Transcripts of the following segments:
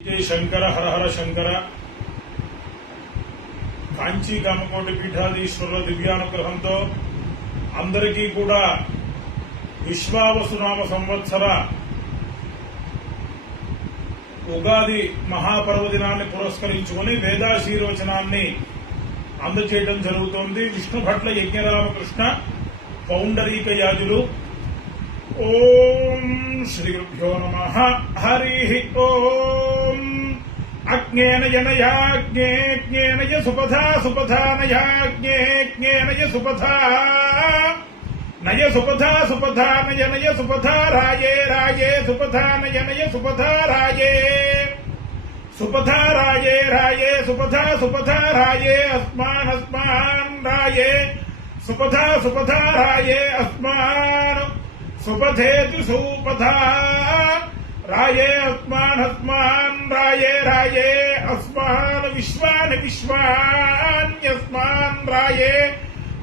जय शंकर हर हर शंकर కాంచీ కామకోటి పీఠాధీశ్వరుల దివ్యానుగ్రహంతో అందరికీ కూడా విశ్వావసునామ సంవత్సర ఉగాది మహాపర్వదినాన్ని పురస్కరించుకుని వేదాశీర్వచనాన్ని అందచేయడం జరుగుతోంది. విష్ణు భట్ల యజ్ఞరామకృష్ణ పౌండరీక యాజులు. ఓం శ్రీ గురుభ్యో నమః. హరి ఓం. అగ్నేన జనయాజ్ఞేజ్ఞేన సుపథా సుపథా నయాజ్ఞేజ్ఞేన సుపథా నయ సుపథా సుపథా నయ సుపథా రాయే రాయే సుపథా నయ సుపథా రాయే సుపథా రాయే రాయే సుపథా సుపథా రాయే అస్మాన్ అస్మాన్ రాయే సుపథా సుపథా రాయే అస్మాన్ సుపథేతి సుపథా రాయే అస్మాన్ అస్మాన్ రాయే రాయే అస్మాన్ విశ్వాని విశ్వాన్యస్మాన్ రాయే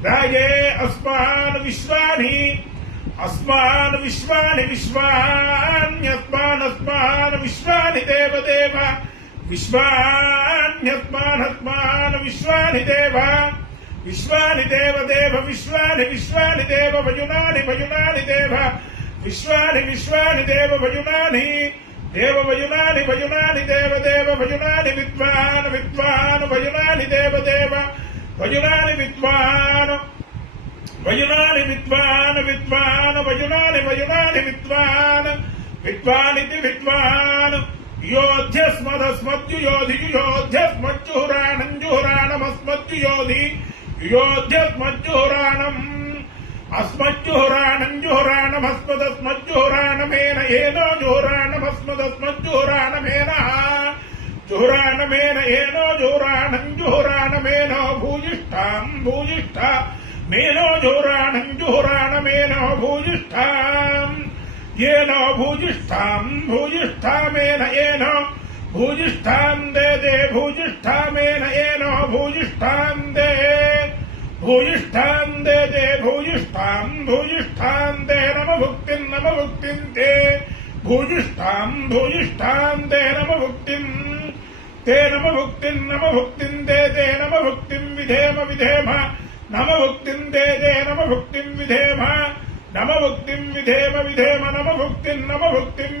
రాయే అస్మాన్ విశ్వాని అస్మాన్ విశ్వాని విశ్వాన్యస్మాన్ అస్మాన్ విశ్వాని దేవదేవ విశ్వాన్యస్మాన్ అస్మాన్ విశ్వాని దేవ విశ్వాని దేవదేవ విశ్వాని విశ్వాని దేవ భజునాని భజునాని దేవ విశ్వాని విశ్వాని దేవ భజునాని దేవ భజునాని భజునాని దేవ దేవ భజునాని విద్వాన్ విద్వాన్ భజునాని దేవ దేవ భజునాని విద్వాన్ భజునాని విద్వాన్ విద్వాన్ భజునాని భజునాని విద్వాన్ విద్వానితి విద్వాన్ యోధ్యస్మదస్మద్యుయోధియుయోధ్యస్మజ్జుహురాణంజుహురాణమస్మజ్జుయోధి యుయోధ్యస్మజ్జుహురాణం అస్మజ్జుహురాణం జుహురాణమస్మదస్మజ్జుహురాణమేన ఏనో జుహురాణమస్మదస్మజ్జుహురాణమేన జుహురాణమేన ఏనో జుహురాణం జుహురాణమేనో భూయిష్ఠాం భూయిష్ఠ మేనో జుహురాణం జుహురాణమేనో భూయిష్ఠాం ఏనో భూజిష్ఠాం భూజిష్ఠామేన ఏనో భూజిష్ఠాం దే దే భూజిష్ఠామేన ఏనో భూజిష్ఠాం దే భూయిష్ఠాం దే దే భూయిష్ఠాం భూయిష్ఠాం దే నమ భుక్తిం తే భూయిష్ఠాం భూయిష్ఠాం తే నమ భుక్తిం దే దే నమ భుక్తిం విధేమ విధేమ నమ భుక్తిం దే దే నమ భుక్తిం విధేమ నమ భుక్తిం విధేమ విధేమ నమ భుక్తిం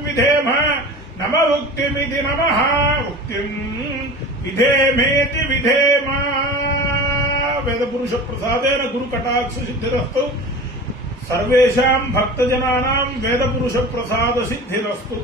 విధేమ నమ భుక్తిమిది నమః భుక్తిం విధేమేతి విధేమ. వేదపురుష ప్రసాదేన గురు కటాక్ష సిద్ధిరస్తు. సర్వేషాం భక్తజనానాం వేదపురుష ప్రసాద సిద్ధిరస్తు.